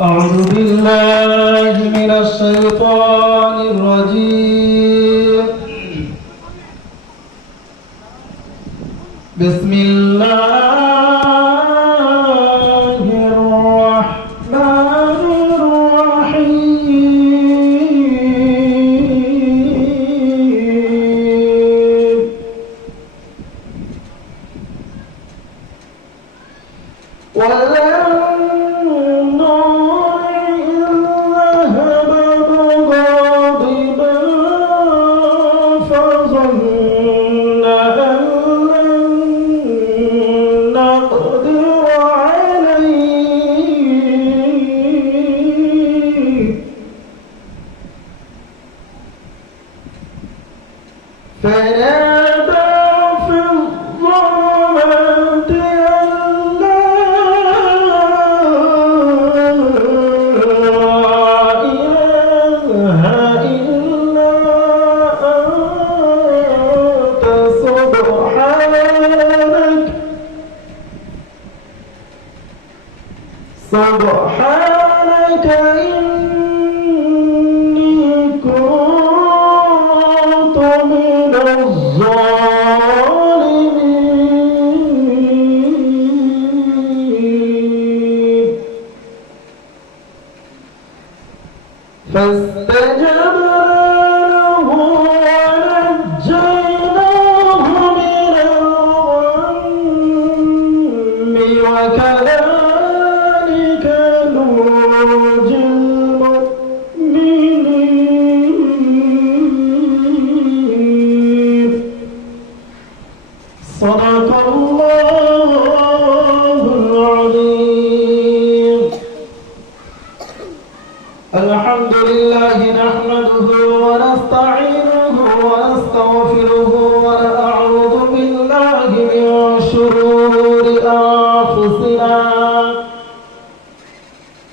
أعوذ بالله من الشيطان الرجيم. بسم الله الرحمن الرحيم. فنادى في الظلمات أن لا إله إلا أنت سبحانك إني كنت من الظالمين. فاستجبنا له ونجيناه من الغم وكذلك ننجي المؤمنين. صدق الله العظيم. الحمد لله نحمده ونستعينه ونستغفره ونعوذ بالله من شرور أنفسنا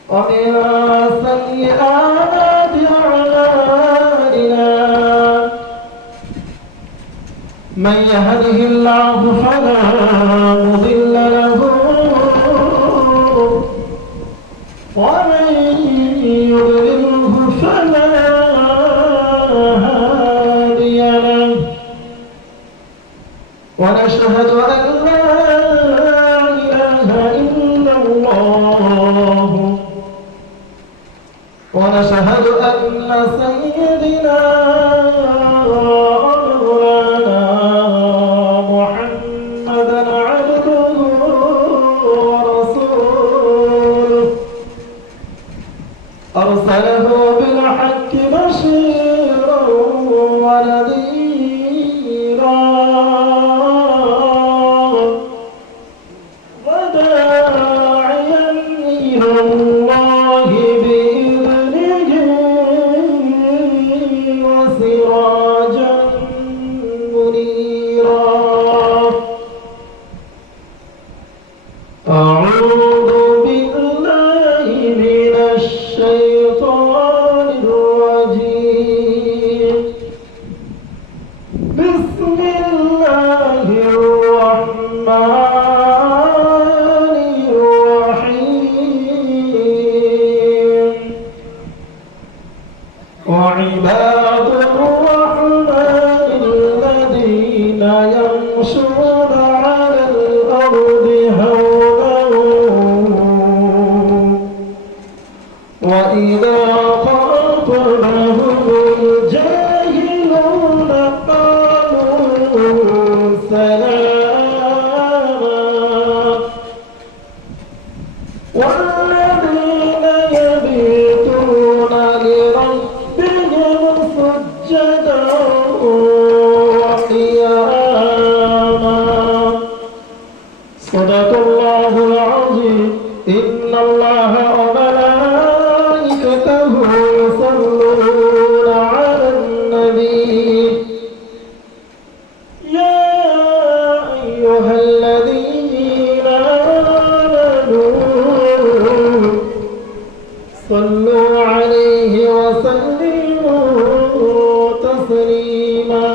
ومن سيئات أعمالنا. من يهده الله فلا مضل له ومن يضلله فلا هادي له. ونشهد أن لا إله إلا الله ونشهد أن سيدنا ومولانا محمدا عبده ورسوله أرسله بالحق بشيرا ونذيرا وداعيا إلى الله بإذنه وسراجا منيرا. أعوذ بالله من الشيطان الرجيم. بسم الله الرحمن الرحيم. وعباد الرحمن الذين يمشون على الأرض هونا وإذا خاطبهم الجاهلون قالوا سلاما. والذين يبيتون لربهم سجدا وقياما. صدق الله العظيم. إن الله وملائكته يصلون على النبي. يا أيها الذين آمنوا صلوا عليه وسلموا تسليما.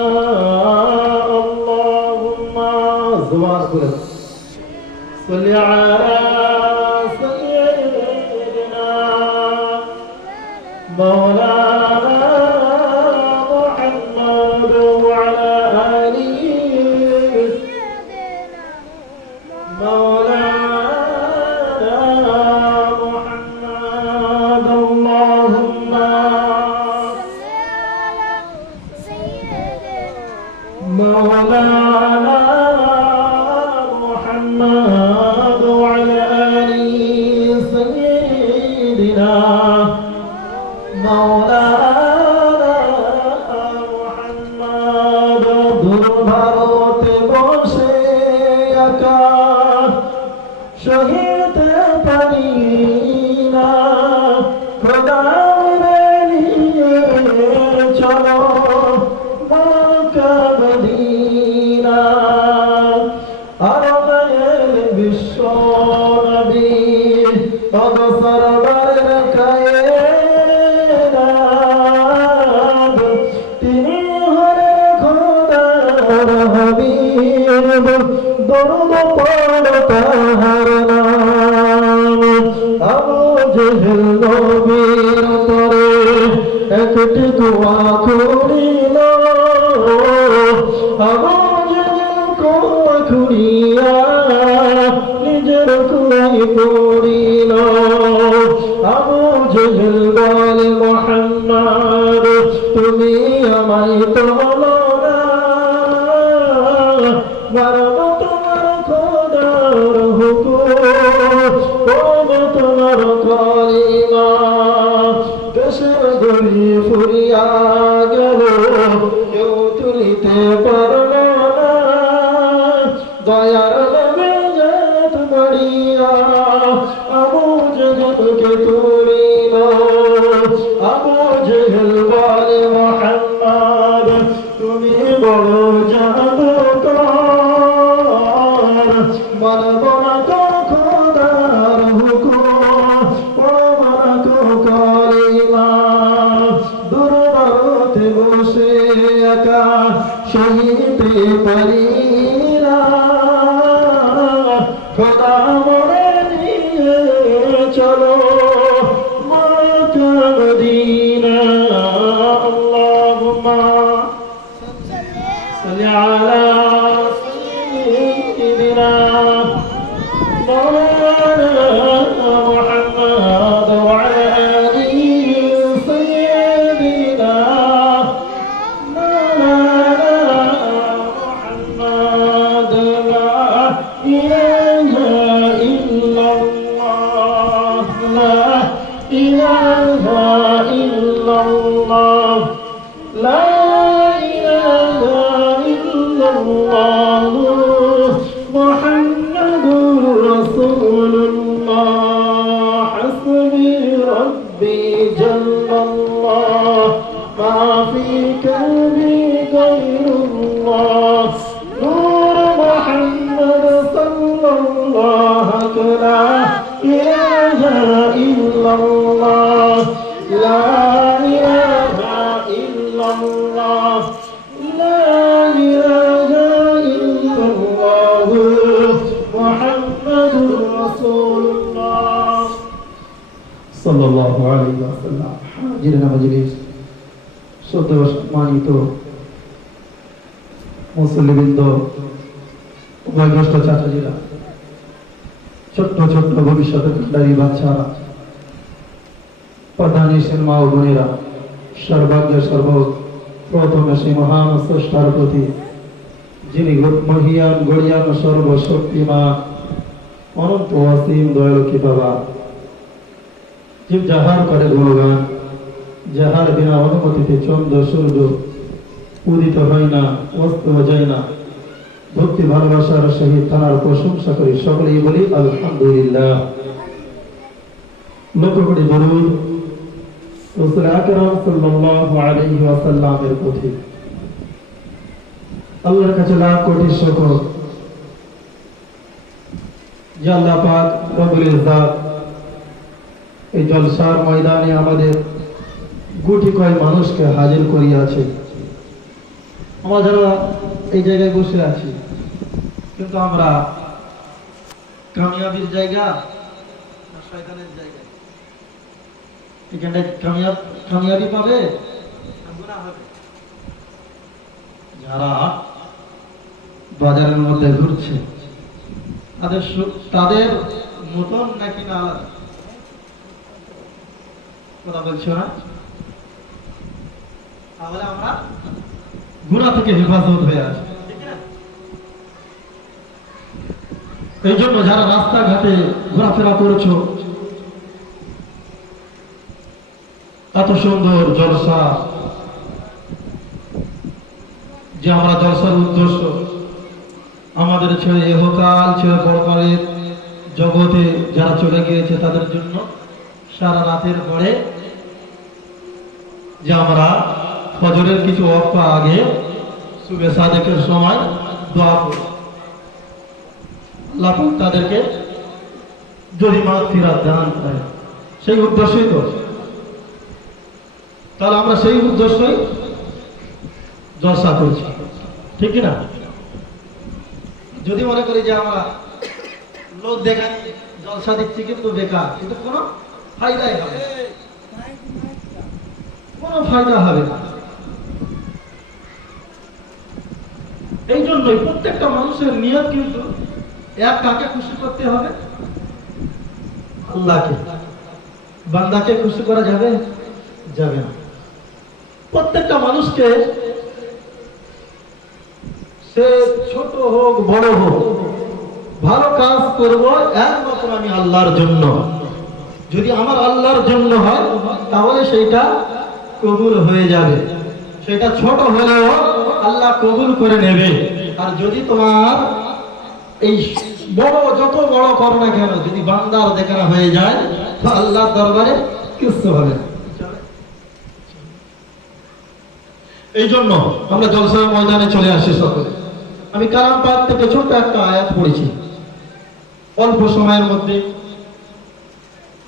اللهم صل على سيدنا مولانا محمد وعلى آله مولانا محمد اللهم مولانا محمد وعلى آله سيدنا مولانا محمد দুর্ভারতে বসে একা সহিতে পারি না খোদা নিয়ে চলো মক্কা মদিনা আরবের বিশ্ব নবী অবসরবারের কায়েনাত তিনি হরে খোদার হাবিব দরুদ পড়ো তাহার নাম আবু জেহেল নবীর তরে একটি দোয়া করিল আবু জেহেল কোয়া খুঁড়িয়া নিজের কুয়ায় পড়িল আবু জেহেল বলে মুহাম্মদ তুমি আমায় তোলো না মারব তোমার খোদার হুকুম তোমার কালিমা দেশের গড়ি ফুরিয়া গেল কেউ তুলিতে পারল না দয়ার নবী জাত বাড়িয়া আবু জেহেলকে তুলিল আবু জেহেল বলে মুহাম্মদ তুমি বড় জাদুকর মানব না খোদার হুকুম মানব কালিমা দুর্বারতে বসে একা সহিতে পারি না খোদা মরে নিয়ে চলো মক্কা মদিনা আল্লাহুম্মা সাল্লি আলা সাইয়্যিদিনা مولانا محمد وعلى آله سيدنا مولانا محمد لا إله إلا الله لا إله إلا الله لا إله إلا الله محمد رسول الله حسبي ربي جل الله ما في كلبي غير الله نور محمد صلى الله لا إله إلا الله لا إله إلا الله لا إله إلا الله محمد رسول الله صلى الله عليه وسلم حاضرين مجلس শ্রদ্ধা সম্মানিত মুসল্লিবৃন্দ বয়োজ্যেষ্ঠ চাচাজিরা ছোট্ট ছোট্ট ভবিষ্যতের খেলাড়ি বাচ্চারা পর্দানিশের মা ও বোনেরা সর্বাগ্য সর্বপ্রথমে সেই মহান স্রষ্টার প্রতি যিনি মহিয়ান গড়িয়ান সর্বশক্তিমান অনন্ত অসীম দয়ালু কি বাবা জীব যাহার করে গুণগান যাহার বিনা অনুমতিতে চন্দ্র সূর্য উদিত হয় না অস্ত যায় না ভক্তি ভালোবাসার সহিত তার প্রশংসা করি সকলেই বলি আলহামদুলিল্লাহ লক্ষ কোটি দরুদ রাসূল আকরাম সাল্লাল্লাহু আলাইহি ওয়াসাল্লামের প্রতি আল্লাহর কাছে লাখ কোটি শুকর যে আল্লাহ পাক রব্বুল ইজ্জত এই জলসার ময়দানে আমাদের গুটি কয় মানুষকে হাজির করিয়াছে। আমরা যারা এই জায়গায় বসে আছি কিন্তু আমরা কামিয়াবির জায়গা না শয়তানের জায়গা? এখানে কামিয়াবি পাবে, যারা বাজারের মধ্যে ঘুরছে তাদের মতন নাকি না? কথা বলছো না? তাহলে আমরা গুনাহ থেকে হেফাজত হয়ে আছি। এই জন্য যারা রাস্তাঘাটে ঘোরাফেরা করছো, এত সুন্দর জলসা, যে আমরা জলসার উদ্দেশ্য আমাদের ছেড়ে ইহকাল ছেড়ে পরকালের জগতে যারা চলে গিয়েছে তাদের জন্য সারা রাতের পরে যে আমরা ফজরের কিছু ওয়াক্ত আগে সুবহে সাদেকের সময় দোয়া করি, আল্লাহ পাক তাদেরকে যদি মাগফিরাত দান করে, সেই উদ্দেশ্যই তো। তাহলে আমরা সেই উদ্দেশ্যই জলসা করছি, ঠিক না? যদি মনে করি যে আমরা লোক দেখানি জলসা দিচ্ছি কিন্তু বেকার, কিন্তু কোনো ফায়দাই হবে না, কোনো ফায়দা হবে না। এই জন্যই প্রত্যেকটা মানুষের নিয়ত কিন্তু এক, কাকে খুশি করতে হবে? আল্লাহকে। বান্দাকে খুশি করা যাবে? যাবে না। প্রত্যেকটা মানুষকে, সে ছোট হোক বড় হোক, ভালো কাজ করব একমাত্র আমি আল্লাহর জন্য। যদি আমার আল্লাহর জন্য হয় তাহলে সেইটা কবুল হয়ে যাবে, সেটা ছোট হলেও আল্লাহ কবুল করে নেবে। আর যদি তোমার এই বড়, যত বড় করো না কেন, যদি বান্দার দেখানো হয়ে যায় তো আল্লাহর দরবারে কিছু হবে না। এই জন্য আমরা জলসার ময়দানে চলে আসি সকলে। আমি কালাম পাক থেকে ছোট্ট একটা আয়াত পড়েছি, অল্প সময়ের মধ্যে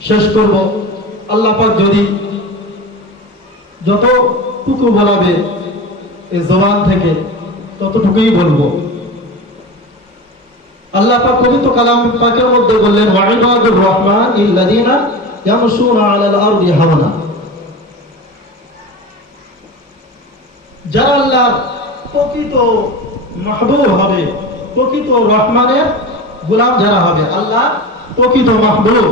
শেষ করব। আল্লাহ পাক যদি যতটুকু বলাবে এই জবান থেকে ততটুকুই বলবো। আল্লাহ পাক পবিত্র কালাম পাকের মধ্যে বললেন, ওয়া ইবাদুর রহমান আল্লাযীনা ইয়ামশুনা আলাল আরদি হাওনা। যারা আল্লাহর প্রকৃত মাহবুব হবে, প্রকৃত রহমানের গোলাম যারা হবে, আল্লাহ প্রকৃত মাহবুব,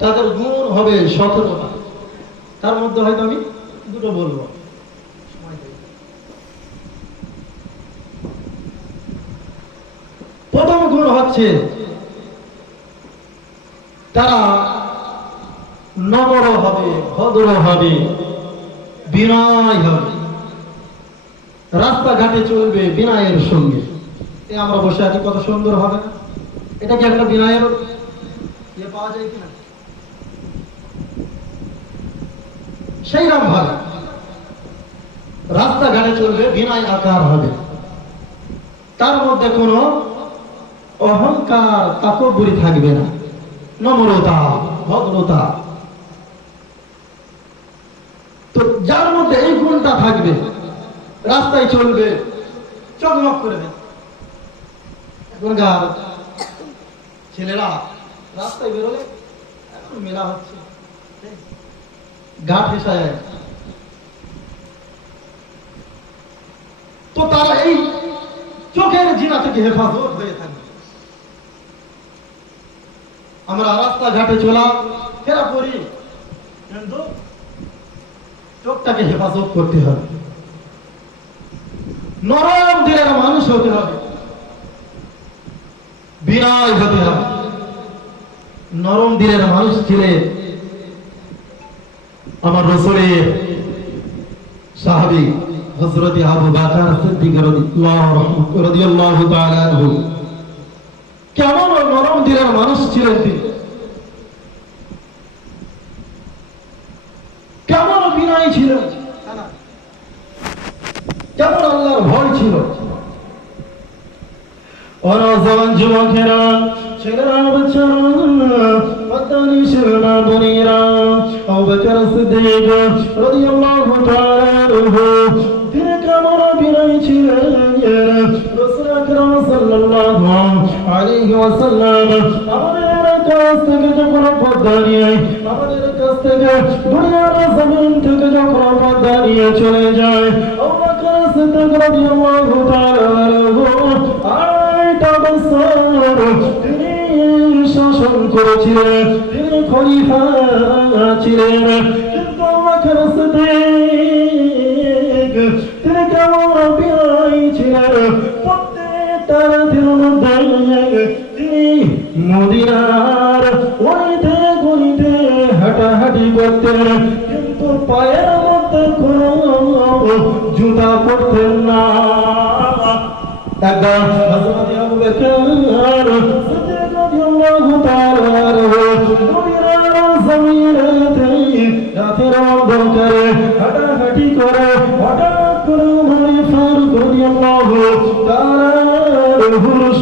তাদের গুণ হবে সততা। তার মধ্যে হয়তো আমি দুটো বলবো। প্রথম গুণ হচ্ছে তারা নম্র হবে, ভদ্র হবে, বিনয় হবে, রাস্তাঘাটে চলবে বিনয়ের সঙ্গে। আমরা বসে আছি, কত সুন্দর হবে না? এটা কি একটা বিনয়ের ইয়ে পাওয়া যায় কিনা? সেই রকম ভাবে রাস্তাঘাটে চলবে, বিনয় আকার হবে, তার মধ্যে কোনো অহংকার তাকব্বুরি থাকবে না, নম্রতা, ভদ্রতা। তো যার মধ্যে এই গুণটা থাকবে, রাস্তায় চলবে চকমক করবে। এখনকার ছেলেরা রাস্তায় বেরোলে, এখন মেলা হচ্ছে, গা ঠেসা যায়, তো তারা এই চোখের জিনা থেকে হেফাজত হয়ে থাকবে। আমরা রাস্তাঘাটে চলা ফেরা করি, কিন্তু চোখটাকে হেফাজত করতে হবে, নরম দিলের মানুষ হতে হবে, বিনয় হতে হবে। নরম দিলের মানুষ ছিলেন আমার রাসূলের সাহাবী হযরত আবু বকর সিদ্দিক রাদিয়াল্লাহু তাআলা আনহু। কেমন নরম দিলের মানুষ ছিলেন তিনি, কেমন বিনয়ী ছিলেন, কেমন আল্লাহর ভয় ছিল। অনজওয়ান যুবকেরা, ছেলেরা, বাচ্চারা, পদ্মানিশীলরা, বনিরা, আবু বকর সিদ্দিক রাদিয়াল্লাহু তাআলা আনহু তিনি কেমন বিনয়ী ছিলেন। রাসূল আকরাম সাল্লাল্লাহু আলাইহি ওয়াসাল্লাম আমাদের কাছ থেকে যখন পর্দা নিয়ে আমাদের কাছ থেকে দুনিয়ার জমিন থেকে যখন পর্দা নিয়ে চলে যায় আবু বকর সিদ্দিক রাদিয়াল্লাহু তাআলা আড়াইটা বছর তিনি শাসন করেছিলেন, তিনি খলিফা ছিলেন। কিন্তু আবু বকর সিদ্দিক তিনি কেমন বিনয়ী ছিলেন, প্রত্যেকটা রাতের মধ্যে তিনি মদিনার গলিতে গলিতে হাঁটাহাঁটি করতেন, কিন্তু পায়ের মধ্যে কোনো জুতা পরতেন না। একবার হযরত আবু বকর সিদ্দিক রাদিয়াল্লাহু তাআলা মদিনার জমিনেতে রাতের অন্ধকারে হাঁটাহাঁটি করে হঠাৎ করে ওমর ফারুক রাদিয়াল্লাহু তাআলার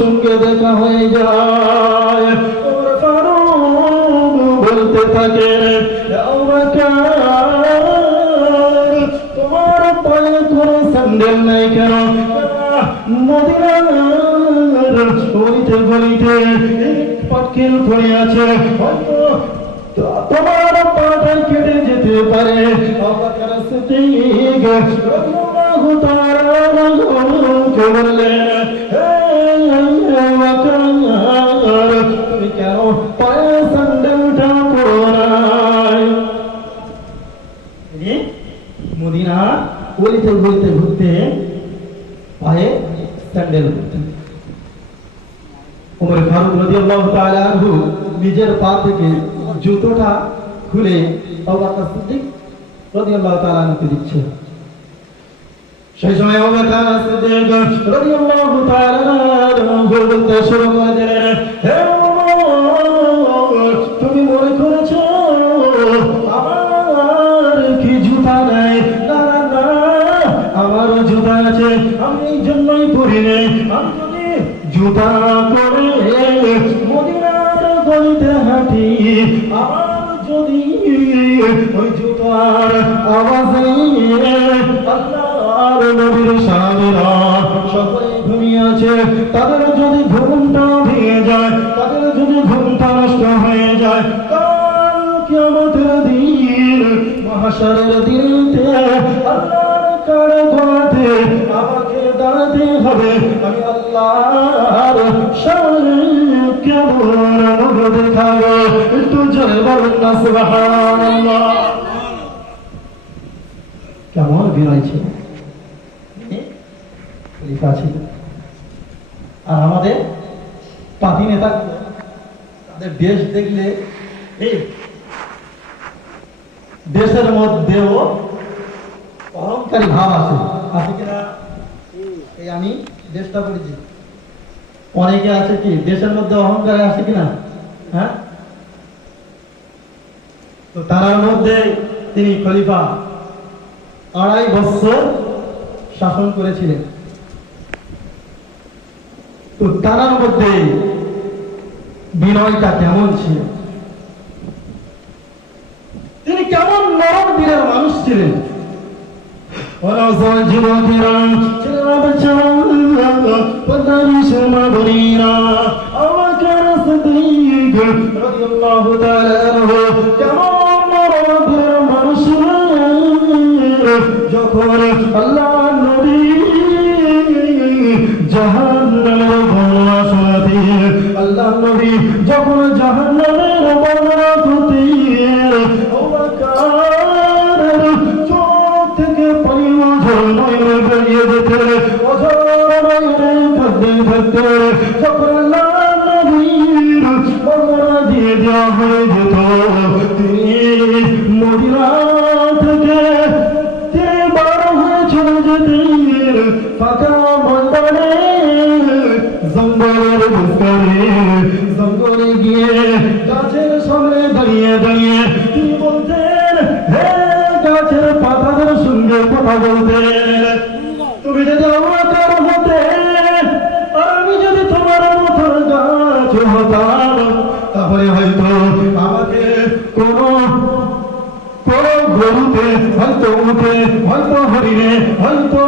সঙ্গে দেখা হয়ে যায়। ওমর ফারুক বলতে থাকে, আবু বকর তোমার পায়ে কোনো স্যান্ডেল নাই কেন? মদিনার গলিতে গলিতে পাটকেল পড়ে আছে, হয়তো তোমার পাটা কেটে যেতে পারে। আবু বকর সিদ্দিক রাদিয়াল্লাহু তাআলা কে বললেন, হে আবু বকর তুমি কেন পায়ে স্যান্ডেলটা পরো নাই? মদিনা গলিতে গলিতে ঘুরতে পায়ে স্যান্ডেল পরতেন। ওমর ফারুক রাদিয়াল্লাহু তাআলা আনহু নিজের পা থেকে জুতোটা খুলে আবু বকর সিদ্দিক রাদিয়াল্লাহু তাআলা আনহুকে দিচ্ছে। সেই সময় আবু বকর সিদ্দিক রাদিয়াল্লাহু তাআলা আনহু বলতে শুরু করে দিলেন, হে ওমর তুমি মনে করেছো আমার কি জুতা নাই? না না, আমার জুতা আছে, আমি এই জন্যই পরি নাই। আমি যদি জুতা পরে মদিনার গলিতে হাঁটি, আমার যদি ওই জুতার আওয়াজে আল্লাহর নবীর সাহাবীরা সকলে ঘুমিয়ে আছে, তাদের যদি ঘুমটা ভেঙে যায়, তাদের যদি ঘুমটা নষ্ট হয়ে যায়, কাল কিয়ামতের দিন মাহশরের দিনেতে আল্লাহর কাছে ঘোরাতে আমাকে দাঁড়াতে হবে। আমি আল্লাহর সামনে কেমন মুখ দেখাবো? একটু জোরে বলুন না সুবহানাল্লাহ। কেমন বিনয় ছিল, খলিফা ছিল। আর আমাদের পাতি নেতা তাদের দেশ দেখলে এই দেশের মধ্যেও অহংকারী ভাব আছে, আছে কিনা? এই আমি দেশটা পড়েছি, অনেকে আছে কি দেশের মধ্যে অহংকার আছে কিনা? হ্যাঁ, তো তার মধ্যে তিনি খলিফা 2.5 বছর শাসন করেছিলেন। তো তার মধ্যে বিনয়টা কেমন ছিল, তিনি কেমন নরম দিনের মানুষ ছিলেন। যখন আল্লাহ নবী জাহান্নামের বর্ণনা শোনাতেন, আল্লাহ নবী যখন জাহান্নামের বর্ণনা করতেন, আবু বকর চোখ থেকে পানি নয়নে বেরিয়ে যেত, নয়নে কাঁদতে থাকতে। যখন আল্লাহ নবীর বর্ণনা দিয়ে দেওয়া হয়ে যেত, তিনি মদিনা থেকে বার হয়ে চলে যেতেন ফাঁকা ময়দানে, জঙ্গলের ভিতরে, জঙ্গলে গিয়ে গাছের সামনে দাঁড়িয়ে দাঁড়িয়ে তিনি বলতেন, হে গাছের পাতাদের সঙ্গে কথা বলতেন, তুমি যদি আমার হতে আর আমি যদি তোমার মতন গাছ হতাম, তাহলে হয়তো আমাকে কোনো গরুতে, হয়তো উঠে, হয়তো হরিণে, হয়তো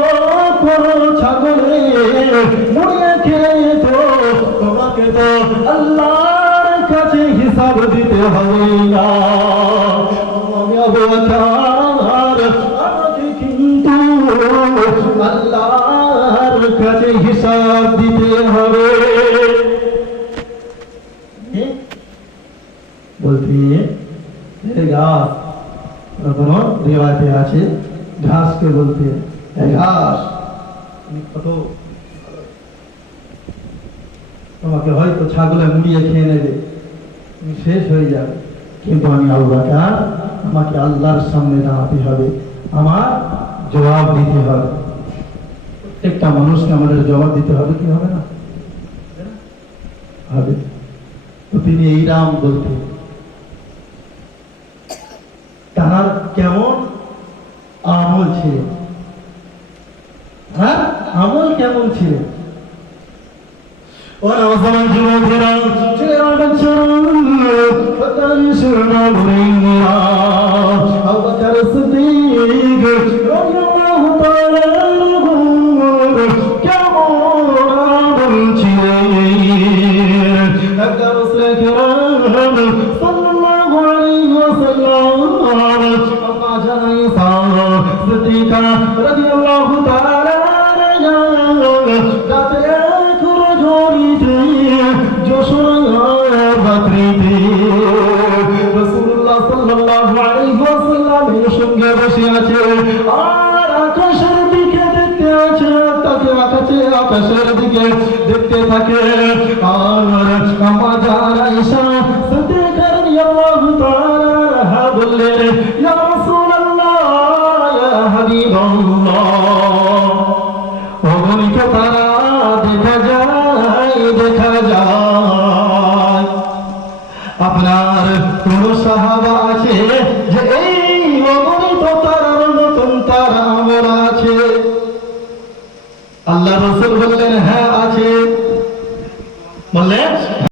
কোনো ছাগলে মুড়িয়ে খেয়ে তো তোমাকে তো আল্লাহর কাছে হিসাব দিতে হবে না। আমি আবু বকর, আমাকে কিন্তু আল্লাহর কাছে হিসাব দিতে হবে। বলতে ঘাস, কোন রেওয়ায়তে আছে ঘাসকে বলতে ঘাস, কত তোমাকে হয়তো ছাগলে মুড়িয়ে খেয়ে নেবে, তুমি শেষ হয়ে যাবে, কিন্তু আমি আবু বকর, আমাকে আল্লাহর সামনে দাঁড়াতে হবে, আমার জবাব দিতে হবে। প্রত্যেকটা মানুষকে আমাদের জবাব দিতে হবে, কি হবে না হবে? তো তিনি এইরাম বলতে, তার কেমন আমল ছিল, হ্যাঁ আমল কেমন ছিল? ونظر جنوبنا جرابة فتنشرنا برينا أبو بكر الصديق رضي الله تعالى عنه كمرام الجليل أبدا رسول الكرام صلى الله عليه وسلم أما جاء عيسى صديقا رضي الله تعالى রাসূলুল্লাহ সাল্লাল্লাহু আলাইহি ওয়াসাল্লামের সঙ্গে বসে আছে আর আকাশের দিকে দেখতে আছে, তাকে আকাশের দিকে দেখতে থাকে। আর আম্মা জান আয়েশা সিদ্দিকা রাদিয়াল্লাহু তাআলা আনহা বললেন, ইয়া রাসূলুল্লাহ, ইয়া হাবিবাল্লাহ, অগণিত তারা দেখা যায়, আপনার কোন সাহাবা আছে যে এই অগণিত তারার মতন তার আমল আছে? আল্লাহ রাসূল বললেন, হ্যাঁ আছে। বললেন